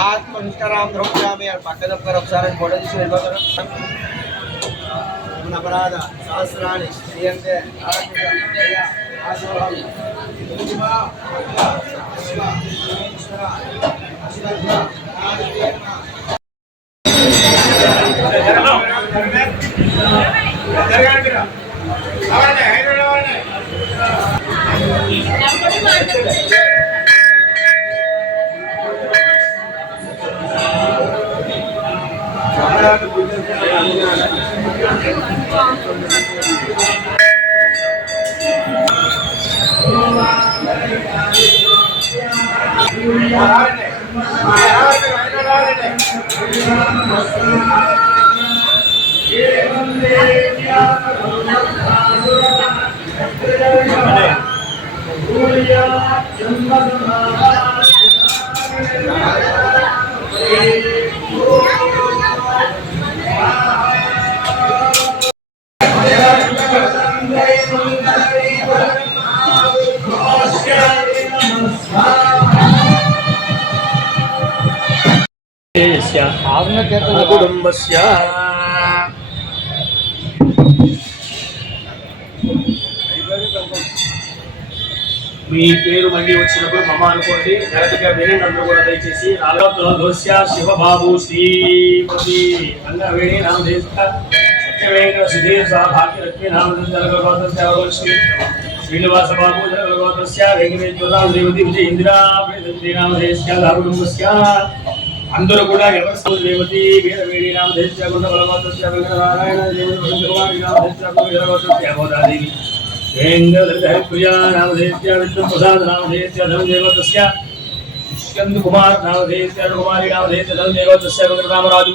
ఆత్మనిష్ఠరాం ద్రవ్యామి పక్కన ఒకసారి ఫోటో తీసి వెళ్ళిపోతారు. అపరాధ సహస్రాన్ని క్రియంతే కుటుంబస్య మీ పేరు మళ్ళీ వచ్చినప్పుడు మమ్మ అనుకోండి. జాగ్రత్తగా వినండి అందరూ కూడా దయచేసి. నాలుగోస్య శివబాబు శ్రీపతి అంగవేణి నామదేశ సత్యవేంకట సుధీర్ సహ భాగ్యలక్ష్మి నామదేశ శ్రీనివాస బాబు జగవతస్య వెంకటేశ్వరరావు శ్రీమతి విజయ ఇందిరా నామదేశ కుటుంబస్య అందరూ కూడా ఎవరు రేవతి వీరవేణి నామదేశ గుండ బలవతస్య వెంకటనారాయణ దేవదేవి ప్రియా నామదేశ విష్ణు ప్రసాద్ నామదేశ ధనదేవతస్య స్కంద కుమార్ నామదేశ కుమారి నామదేశ ధనదేవతస్య వెంకటరామరాజు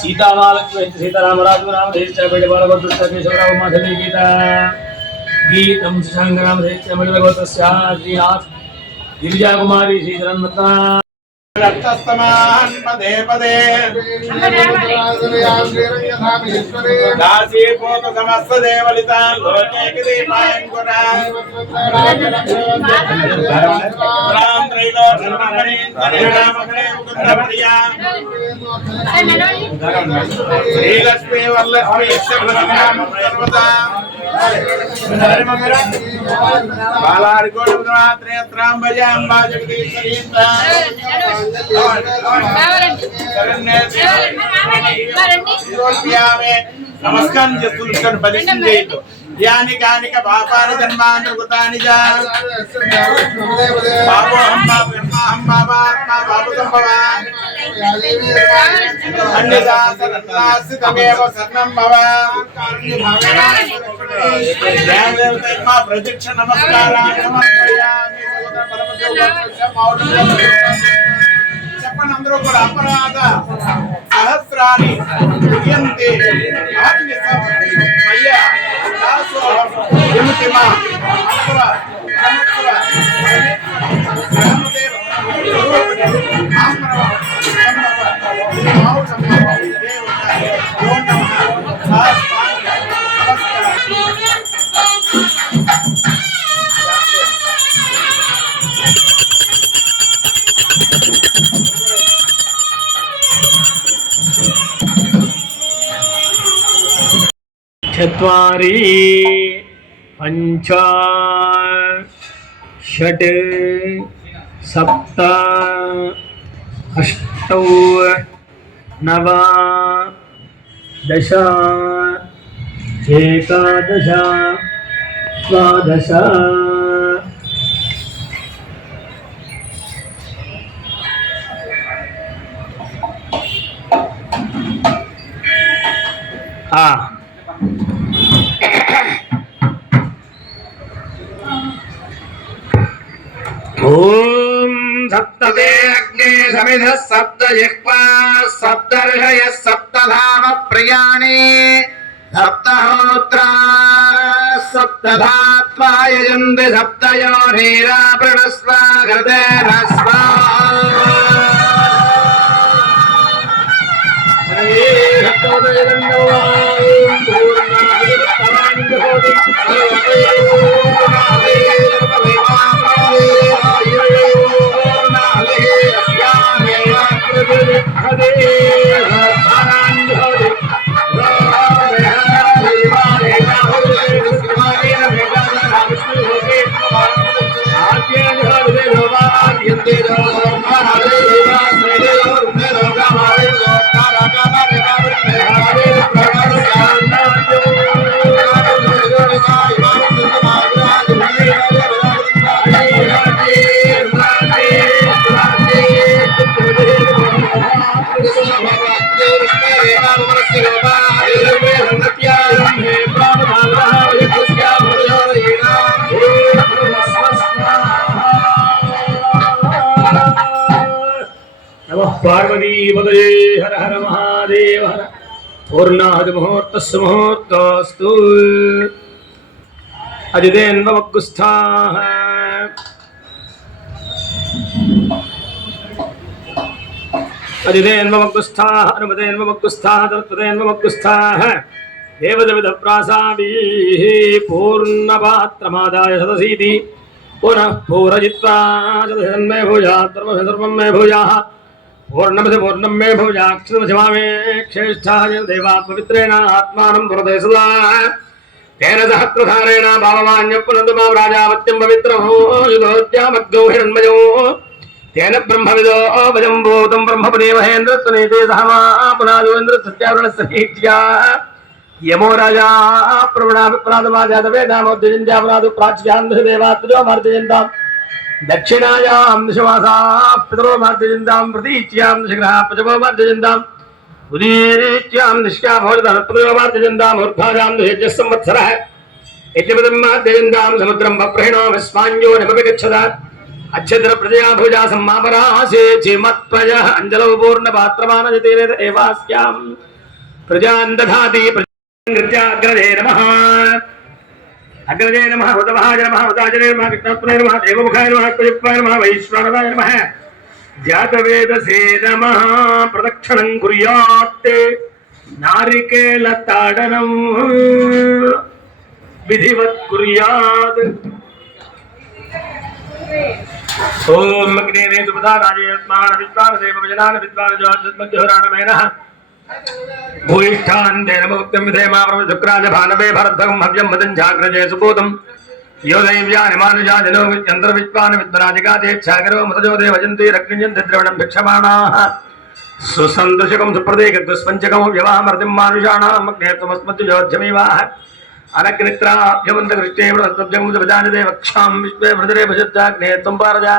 సీతామాలక్ష్మి సీతారామరాజు నామదేశ బలవతస్య కేశవరావు మాధవి గీత గీతం శశాంక నామదేశ బలవతస్య శ్రీనాథ్ గిరిజా కుమారి శ్రీధరన్మత రక్తస్తమాన్ పదే పదే దాసీభూత సమస్త దేవలితాన్ లోకేకి దీపాయన్ గురాన్ రాం శ్రీలక్ష్మీ వల్లక్ష్మీ సర్వదా బాలారికోట మాత్రేత్రాం భజాంబా జగదీశ్వరీంద్ర నమస్కారం చేస్తున్నాను. బలిష్టం చేయొద్దు. యాని కానిక పాపాని జన్మాంతర్గతాని బాబోహం బాబుహం బాబాత్మా బాబు సంభవాన్ అన్యదాసరన్నాసితమేవ శరణం భవ ప్రదక్షిణ నమస్కారాన్ని సమర్పయామి. చెప్పండి అందరూ కూడా. అపరాధ సహస్రాన్ని క్రియంతే మయ్యా దాసోహం విముక్తిమా అత్వ సమత్వ రామదేవ ఆమరవ సంభవ మావు సంభవ దేవత ఓం నమః चत्वारि पंच षट् सप्त अष्टौ नव दश एकादश द्वादश ओम सप्तदे अग्ने समिधः सप्त जिह्वा सप्तर्षयः सप्तधाम प्रयाणे सप्तहोत्रा सप्तधात्वा यजन्ते सप्तयोनीरा प्रणस्वा हृदयरस्वा पार्वती पदये हर हर महादेव हर पूर्णाहुति मुहूर्तस्य मुहूर्तस्तु अजितेन्वकुस्थाः अजितेन्वकुस्थाः अनुमतेन्वकुस्थाः तत्पदेन्वकुस्थाः देवदविदप्रासादीः पूर्णपात्रमादाय सदसीति पुनः पूरजित्वा चतुर्मे भूयात् सर्वं मे भूयाः पूर्णमसि पूर्णं मे भुजाक्षरमसिमामे श्रेष्ठाय देवा पवित्रेण आत्मानं पुरते सदा तेन सहस्रधारेण भावमान्यपुनन्दु मां राजावत्यं पवित्रमो युधोद्यामग्गौ हिरण्मयो तेन ब्रह्मविदो वजं भूतं ब्रह्मपदे महेन्द्रत्वनेते सहमा पुनादोन्द्रसत्यावरणस्य यमो राजा प्रवणाभिप्रादमाजातवेदामोद्यजन्त्यापराधु प्राच्यान्धदेवात्रो मार्जयन्ताम् दक्षिणायां दिशवासा पितरो मार्जयन्तां प्रतीच्यां दिशग्रहा पचवो मार्जयन्ताम् उदीच्यां दिश्या भवजतः मार्जयन्तां ऊर्ध्वायां दिशेज्यः संवत्सरः इत्यपदं मार्जयन्तां समुद्रं बप्रहेणो विस्माञ्जो निमपि गच्छता अच्छद्र प्रजया भुजा सम्मापरासे चेमत्प्रजः अञ्जलौ पूर्णपात्रमानजते एवास्यां प्रजान् दधाति प्रजाग्रजे नमः अग्रजे नमः उदवाय नमः उदाजने नमः कृष्णात्मने नमः देवमुखाय नमः कुलिप्पाय नमः वैश्वानराय नमः जातवेदसे नमः प्रदक्षिणं कुर्यात् नारिकेलताडनं विधिवत् कुर्यात् ओम अग्नेने सुपदा राजेस्मान विद्वान देव विजनान विद्वान ज्योतिर्मध्यहरानमेनः भूयिष्ठान् तेन मुक्तिं विधेमा प्रभुशुक्राज भानवे भरद्भगं हव्यं वदन् जाग्रजे सुपूतं यो दैव्यानि मानुजाजनो विद्यन्तर्विद्वान् विद्वनादिकादेच्छागरो मृतजो देवजन्ति रग्निजन्ति द्रवणं भिक्षमाणाः सुसन्दृशकं सुप्रदेकत्वस्पञ्चकं व्यवाहमर्तिं मानुषाणाम् अग्नेत्वमस्मद्योध्यमेवाः अनग्नित्राभ्यमन्तकृष्टे वृतब्जमुदभजानिदे वक्षां विश्वे भृदरे भजत्याग्नेत्वं पारजा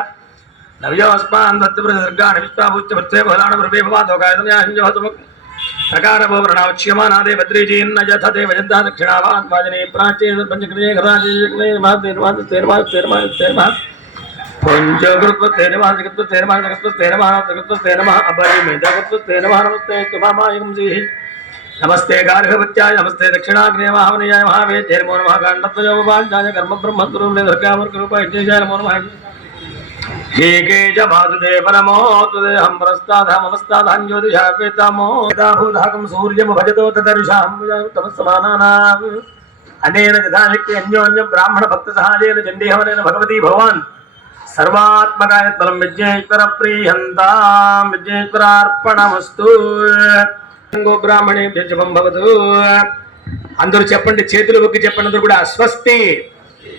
नव्योऽस्मान् दत्तप्रसर्गाणि विश्वाभूश्च वृत्ते बलान् भृवे भवादोकायतम्याहिञ्जोहतुमुक् प्रकारभो प्रणवक्ष्यमानादे भद्रीजीन्न यथते वजन्ता दक्षिणावान् वाजने प्राचे पञ्चकृते घराजे नमस्ते गार्हवत्याय नमस्ते दक्षिणाग्नेय महावनयाय महावेद्याय नमो नमः काण्डत्वयोपाञ्चाय कर्म ब्रह्मद्रुम्ने धर्कामर्करूपाय नमो नमः हेके च वासुदेव नमो तुदेहं प्रस्ताधमवस्ताधान् ज्योतिषापेतामो यदाभूधाकं सूर्यं भजतो तदर्शां तमस्समानानाम् अनेन यथाशक्ति अन्योन्यं ब्राह्मणभक्तसहायेन चण्डीहवनेन भगवती भगवान् सर्वात्मकाय बलं विज्ञेश्वर प्रीहन्तां विज्ञेश्वरार्पणमस्तु गो ब्राह्मणे जपं भवतु అందరూ చెప్పండి చేతులు ఒక్కి చెప్పండి అందరూ కూడా స్వస్తి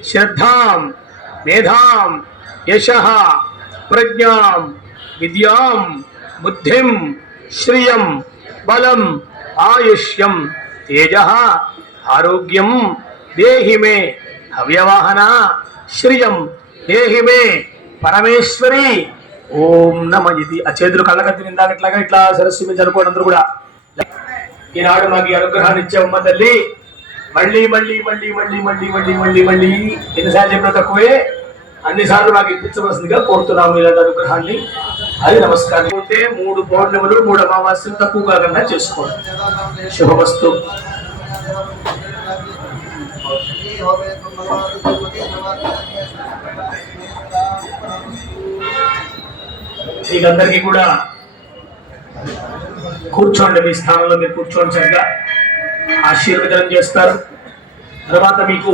శ్రద్ధాం మేధాం యశః ప్రజ్ఞాం విద్యాం బుద్ధిం శ్రియం బలం ఆయుష్యం తేజః ఆరోగ్యం దేహి మే హవ్యవాహన శ్రియం దేహి మే పరమేశ్వరి ఓం నమ ఇది ఆ చేతులు కళ్ళకత్తి ఇందాకట్లాగా ఇట్లా సరస్సు మీద అనుకోండి అందరూ కూడా ఈనాడు మాకు అనుగ్రహాన్ని ఇచ్చే ఉమ్మ తల్లి మళ్ళీ మళ్ళీ మళ్ళీ మళ్ళీ మళ్ళీ మళ్ళీ మళ్ళీ మళ్ళీ ఎన్నిసార్లు చెప్పినా తక్కువే అన్నిసార్లు మాకు ఇప్పించవలసిందిగా కోరుతున్నాము ఇలాంటి అనుగ్రహాన్ని అది నమస్కారం ఉంటే 3 పౌర్ణములు 3 అమావాస్యలు తక్కువ కాకుండా చేసుకోండి శుభమస్తు మీకందరికీ కూడా కూర్చోండి మీ స్థానంలో మీరు కూర్చోండి సరిగా ఆశీర్వచనం చేస్తారు తర్వాత మీకు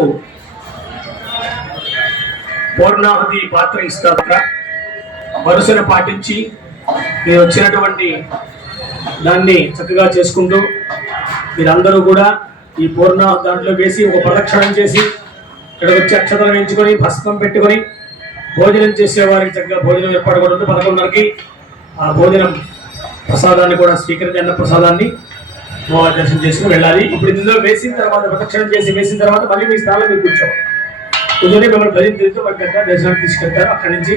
పూర్ణాహుతి పాత్ర ఇస్తారు వరుసను పాటించి మీరు వచ్చినటువంటి దాన్ని చక్కగా చేసుకుంటూ మీరందరూ కూడా ఈ పూర్ణ దాంట్లో వేసి ఒక ప్రదక్షిణం చేసి ఇక్కడికి వచ్చి అక్షతలు వేయించుకొని భస్మం పెట్టుకొని భోజనం చేసేవారికి చక్కగా భోజనం ఏర్పాటు కూడా ఉంది 11:30కి ఆ భోజనం ప్రసాదాన్ని కూడా స్వీకరించి అన్న ప్రసాదాన్ని అమ్మవారి దర్శనం చేసుకుని వెళ్ళాలి. ఇప్పుడు ఇందులో వేసిన తర్వాత ప్రదక్షిణం చేసి వేసిన తర్వాత మళ్ళీ మీ స్థానంలో మీరు కూర్చోవాలి. కూర్చొని మిమ్మల్ని భజన తిరుగుతూ వాటి దగ్గర దర్శనానికి తీసుకెళ్తారు. అక్కడి నుంచి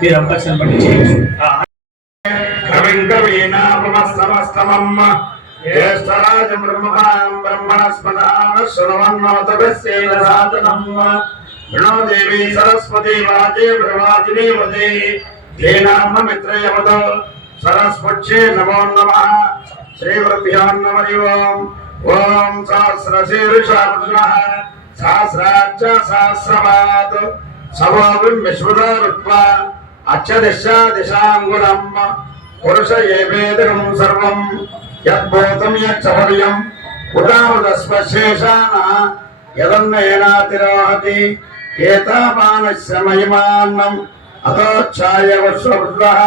మీరు అవకాశాన్ని బట్టి చేయొచ్చు. దేవి సరస్వతి వాచే బ్రహ్మాజిని వదే దేనామ మిత్రయవద సరస్వత్యే నమో నమః శ్రీ గురుభ్యో నమః ఓం సహస్రశీర్ష పురుషః సహస్రాక్ష సహస్రపాద్ సమోవిం విశ్వదరుత్వా అచ్చదిశ దిశాంగులం పురుష ఏవేదకం సర్వం యద్భూతం యచ్చపర్యం ఉదావదస్పశేషాన యదన్నేనాతిరోహతి ఏతాపానస్య మహిమాన్నం అతోచ్ఛాయ వశ్వవృద్ధః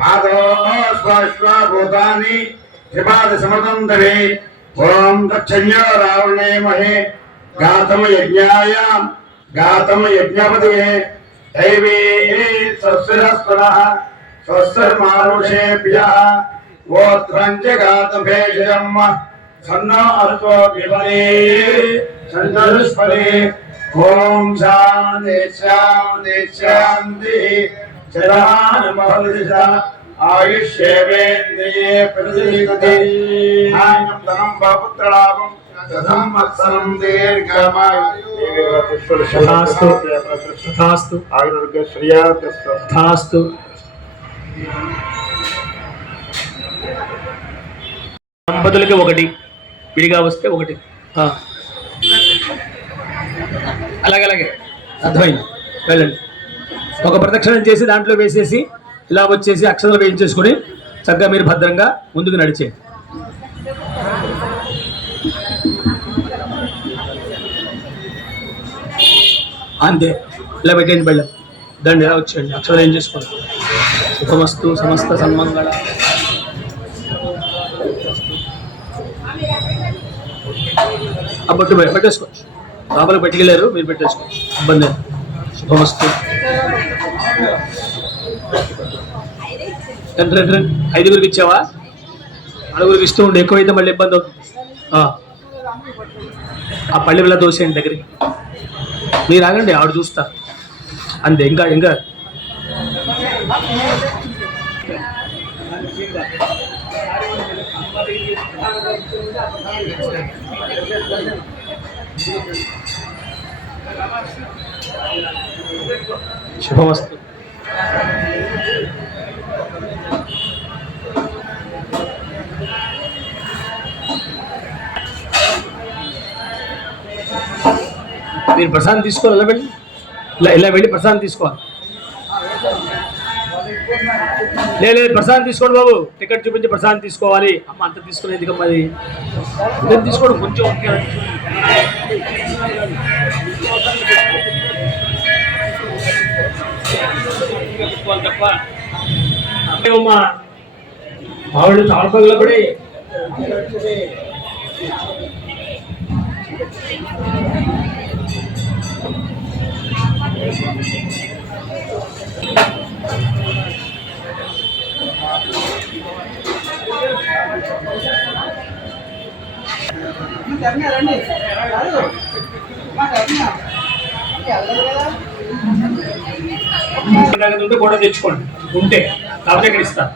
పాదోశ్వాశ్వభూతాని త్రిపాద సమృతం దవే ఓం దక్షిణ్యో రావణే మహే గాతం యజ్ఞాయ గాతం యజ్ఞపదే దైవీ స్వస్తిరస్వరః స్వస్తిర్మానుషేభ్యः ఓత్రం చ గాతభేషజం సన్నో అర్తో వివరే సంతరుష్పరే ఓం శాంతి శాంతి శాంతి చరానమహదిశ ఆయుష్యేవేంద్రియే ప్రతిష్టతే ధాన్యం ధనం బహుపుత్రలాభం సంవత్సరం తథాస్తు ఆయుర్వేద శ్రియా తథాస్తు. దంపతులకి ఒకటి, విడిగా వస్తే ఒకటి. అలాగే అర్థమైంది. వెళ్ళండి. ఒక ప్రదక్షిణం చేసి దాంట్లో వేసేసి ఇలా వచ్చేసి అక్షతలు వేయించేసుకుని చక్కగా మీరు భద్రంగా ముందుకు నడిచేయండి. అంతే. ఇలా పెట్టేయండి. బయట దండి ఇలా వచ్చేయండి. అక్షతలు ఏం చేసుకోండి. శుభమస్తు సమస్త సన్మంగళ. ఆ బొట్టు పెట్టేసుకోవచ్చు. లోపలికి పెట్టుకెళ్ళారు, మీరు పెట్టేసుకోవచ్చు. ఇబ్బంది. శుభమస్తు. రండి. 5గురికి ఇచ్చావా? 6గురికి ఇస్తూ ఉండే. ఎక్కువైతే మళ్ళీ ఇబ్బంది అవుతుంది. ఆ పళ్ళి ఇలా దోసేయండి దగ్గరికి. మీరు ఆగండి, ఆవిడ చూస్తా. అంతే. ఇంకా శుభమస్తు. మీరు ప్రశాంతి తీసుకోవాలి. ఇలా వెళ్ళి ప్రశాంతి తీసుకోవాలి. లేదు ప్రశాంతి తీసుకోండి బాబు. టికెట్ చూపించి ప్రశాంతి తీసుకోవాలి. అమ్మ అంత తీసుకునేది మరి తీసుకోండి. కొంచెం తప్ప మావిడు చాలా పగల పడి కూడా తెచ్చుకోండి. ఉంటే కాబట్టి ఇక్కడ ఇస్తాను.